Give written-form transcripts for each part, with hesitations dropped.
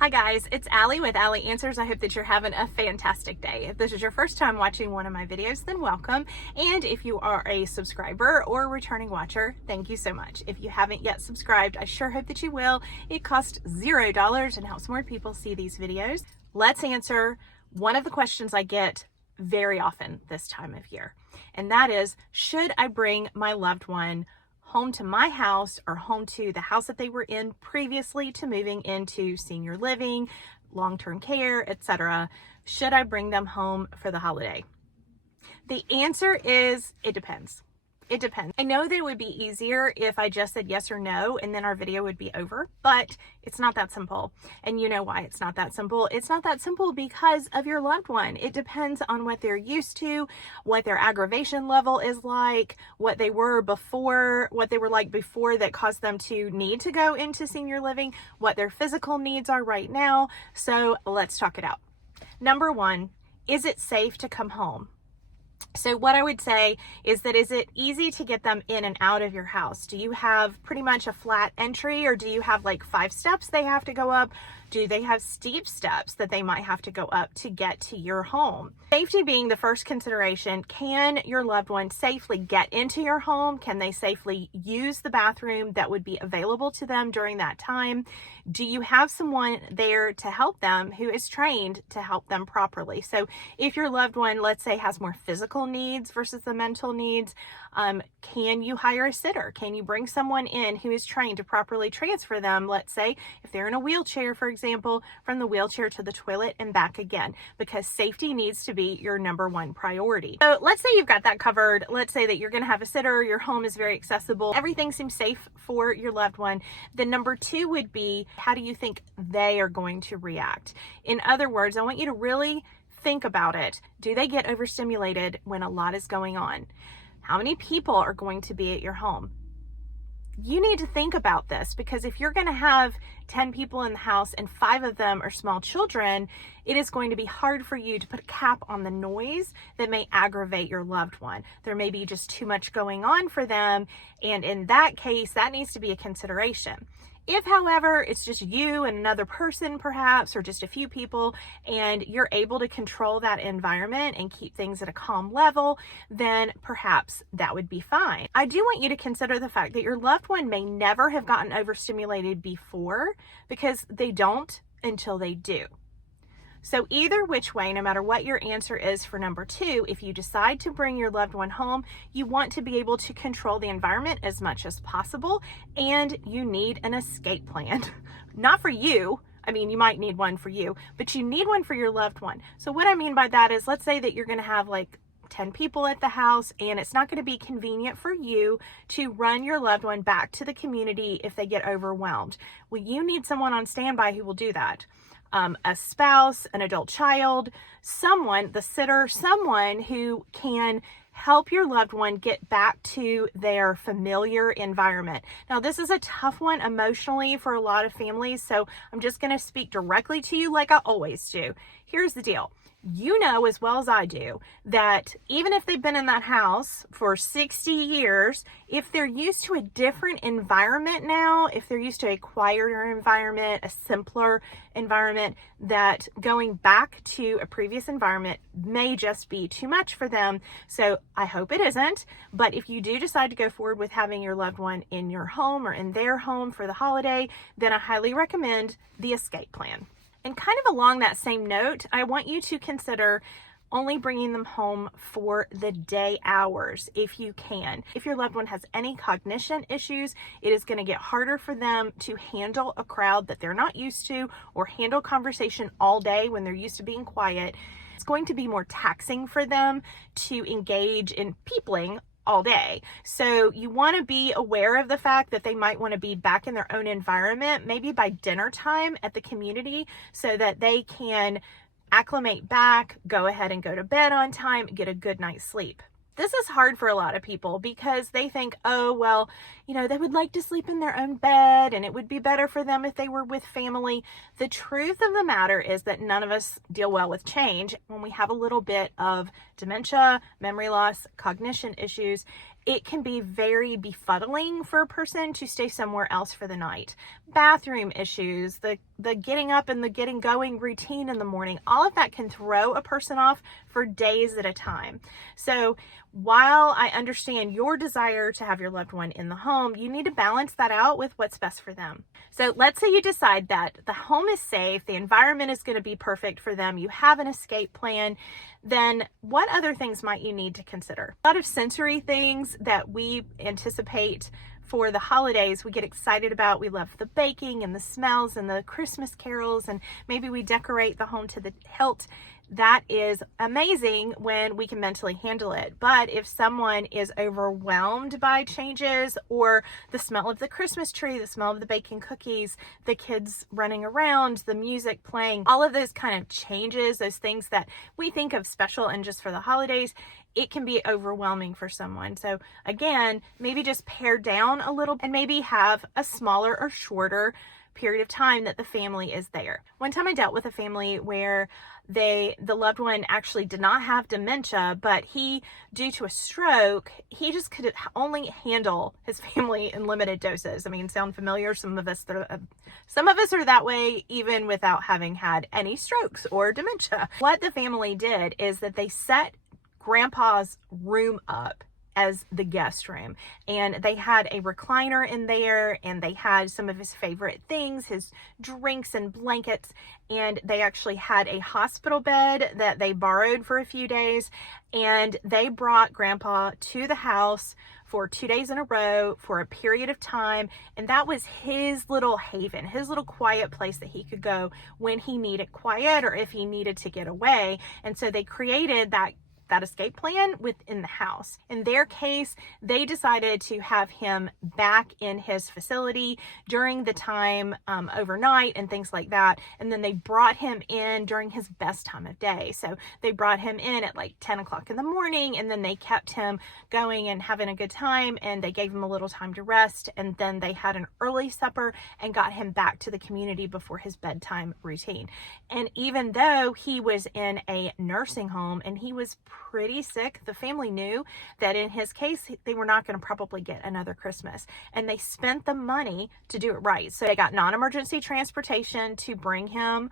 Hi guys, it's Allie with Allie Answers. I hope that you're having a fantastic day. If this is your first time watching one of my videos, then welcome. And if you are a subscriber or a returning watcher, thank you so much. If you haven't yet subscribed, I sure hope that you will. It costs $0 and helps more people see these videos. Let's answer one of the questions I get very often this time of year. And that is, should I bring my loved one home to my house or home to the house that they were in previously to moving into senior living, long-term care, etc.? Should I bring them home for the holiday? The answer is, it depends. It depends. I know that it would be easier if I just said yes or no and then our video would be over, but it's not that simple. And you know why it's not that simple. It's not that simple because of your loved one. It depends on what they're used to, what their aggravation level is like, what they were like before that caused them to need to go into senior living, what their physical needs are right now. So let's talk it out. Number one, is it safe to come home? So what I would say is that, is it easy to get them in and out of your house? Do you have pretty much a flat entry, or do you have like 5 steps they have to go up? Do they have steep steps that they might have to go up to get to your home? Safety being the first consideration. Can your loved one safely get into your home? Can they safely use the bathroom that would be available to them during that time? Do you have someone there to help them who is trained to help them properly? So if your loved one, let's say, has more physical needs versus the mental needs, can you hire a sitter? Can you bring someone in who is trained to properly transfer them, let's say, if they're in a wheelchair, for example, from the wheelchair to the toilet and back again, because safety needs to be your number one priority. So let's say you've got that covered. Let's say that you're going to have a sitter, your home is very accessible, everything seems safe for your loved one. Then number 2 would be, how do you think they are going to react? In other words, I want you to really think about it. Do they get overstimulated when a lot is going on? How many people are going to be at your home? You need to think about this, because if you're going to have 10 people in the house and 5 of them are small children, it is going to be hard for you to put a cap on the noise that may aggravate your loved one. There may be just too much going on for them, and in that case, that needs to be a consideration. If, however, it's just you and another person perhaps, or just a few people, and you're able to control that environment and keep things at a calm level, then perhaps that would be fine. I do want you to consider the fact that your loved one may never have gotten overstimulated before, because they don't until they do. So either which way, no matter what your answer is for number 2, if you decide to bring your loved one home, you want to be able to control the environment as much as possible, and you need an escape plan. Not for you. I mean, you might need one for you, but you need one for your loved one. So what I mean by that is, let's say that you're going to have like 10 people at the house, and it's not going to be convenient for you to run your loved one back to the community if they get overwhelmed. Well, you need someone on standby who will do that. A spouse, an adult child, someone, the sitter, someone who can help your loved one get back to their familiar environment. Now, this is a tough one emotionally for a lot of families, so I'm just going to speak directly to you like I always do. Here's the deal. You know as well as I do that even if they've been in that house for 60 years, if they're used to a different environment now, if they're used to a quieter environment, a simpler environment, that going back to a previous environment may just be too much for them. So I hope it isn't. But if you do decide to go forward with having your loved one in your home or in their home for the holiday, then I highly recommend the escape plan. And kind of along that same note, I want you to consider only bringing them home for the day hours if you can. If your loved one has any cognition issues, it is going to get harder for them to handle a crowd that they're not used to, or handle conversation all day when they're used to being quiet. It's going to be more taxing for them to engage in peopling all day. So you want to be aware of the fact that they might want to be back in their own environment, maybe by dinner time at the community, so that they can acclimate back, go ahead and go to bed on time, get a good night's sleep. This is hard for a lot of people because they think, oh, well, they would like to sleep in their own bed and it would be better for them if they were with family. The truth of the matter is that none of us deal well with change. When we have a little bit of dementia, memory loss, cognition issues, it can be very befuddling for a person to stay somewhere else for the night. bathroom issues, the getting up and the getting going routine in the morning, all of that can throw a person off for days at a time. So while I understand your desire to have your loved one in the home, you need to balance that out with what's best for them. So let's say you decide that the home is safe, the environment is going to be perfect for them, you have an escape plan, then what other things might you need to consider? A lot of sensory things that we anticipate for the holidays, we get excited about. We love the baking and the smells and the Christmas carols, and maybe we decorate the home to the hilt. That is amazing when we can mentally handle it. But if someone is overwhelmed by changes, or the smell of the Christmas tree, the smell of the baking cookies, the kids running around, the music playing, all of those kind of changes, those things that we think of special and just for the holidays, it can be overwhelming for someone. So again, maybe just pare down a little and maybe have a smaller or shorter period of time that the family is there. One time I dealt with a family where the loved one actually did not have dementia, but he, due to a stroke, he just could only handle his family in limited doses. I mean, sound familiar? Some of us are that way even without having had any strokes or dementia. What the family did is that they set Grandpa's room up as the guest room, and they had a recliner in there, and they had some of his favorite things, his drinks and blankets, and they actually had a hospital bed that they borrowed for a few days, and they brought Grandpa to the house for 2 days in a row for a period of time, and that was his little haven, his little quiet place that he could go when he needed quiet or if he needed to get away. And so they created that escape plan within the house. In their case, they decided to have him back in his facility during the time overnight and things like that. And then they brought him in during his best time of day. So they brought him in at like 10 o'clock in the morning, and then they kept him going and having a good time, and they gave him a little time to rest. And then they had an early supper and got him back to the community before his bedtime routine. And even though he was in a nursing home and he was pretty sick, the family knew that in his case, they were not going to probably get another Christmas. And they spent the money to do it right. So they got non-emergency transportation to bring him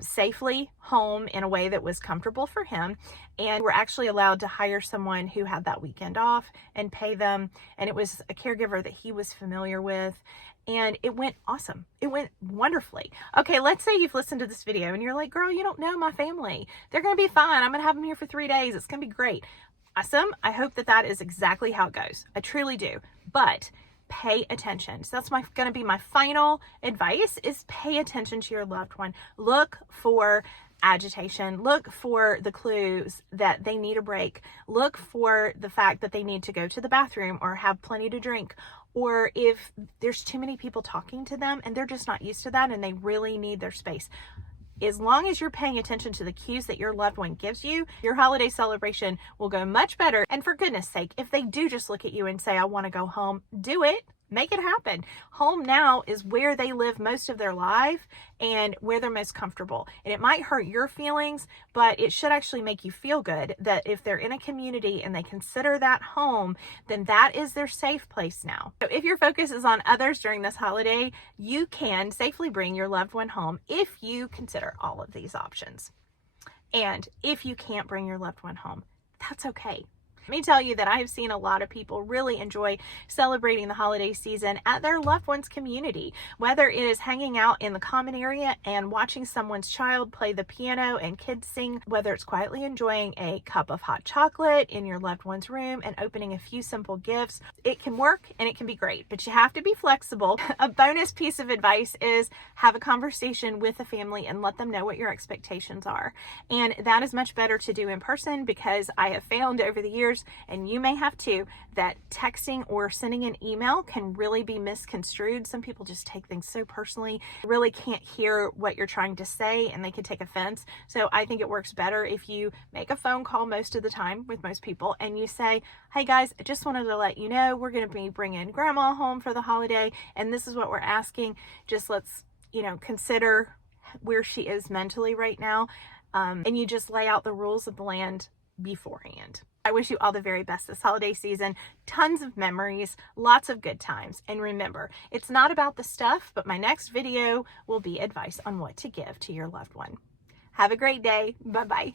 safely home in a way that was comfortable for him. And we're actually allowed to hire someone who had that weekend off and pay them. And it was a caregiver that he was familiar with. And it went awesome. It went wonderfully. Okay, let's say you've listened to this video and you're like, girl, you don't know my family. They're going to be fine. I'm going to have them here for 3 days. It's going to be great. Awesome. I hope that is exactly how it goes. I truly do. But pay attention. So that's going to be my final advice, is pay attention to your loved one. Look for agitation. Look for the clues that they need a break. Look for the fact that they need to go to the bathroom or have plenty to drink, or if there's too many people talking to them and they're just not used to that and they really need their space. As long as you're paying attention to the cues that your loved one gives you, your holiday celebration will go much better. And for goodness sake, if they do just look at you and say, I want to go home, do it. Make it happen. Home now is where they live most of their life and where they're most comfortable. And it might hurt your feelings, but it should actually make you feel good that if they're in a community and they consider that home, then that is their safe place now. So if your focus is on others during this holiday, you can safely bring your loved one home if you consider all of these options. And if you can't bring your loved one home, that's okay. Let me tell you that I have seen a lot of people really enjoy celebrating the holiday season at their loved one's community, whether it is hanging out in the common area and watching someone's child play the piano and kids sing, whether it's quietly enjoying a cup of hot chocolate in your loved one's room and opening a few simple gifts. It can work and it can be great, but you have to be flexible. A bonus piece of advice is have a conversation with the family and let them know what your expectations are. And that is much better to do in person, because I have found over the years, and you may have too, that texting or sending an email can really be misconstrued. Some people just take things so personally, really can't hear what you're trying to say, and they can take offense. So I think it works better if you make a phone call most of the time with most people and you say, hey guys, I just wanted to let you know we're going to be bringing grandma home for the holiday, and this is what we're asking. Just let's, consider where she is mentally right now. And you just lay out the rules of the land beforehand. I wish you all the very best this holiday season. Tons of memories, lots of good times. And remember, it's not about the stuff, but my next video will be advice on what to give to your loved one. Have a great day. Bye-bye.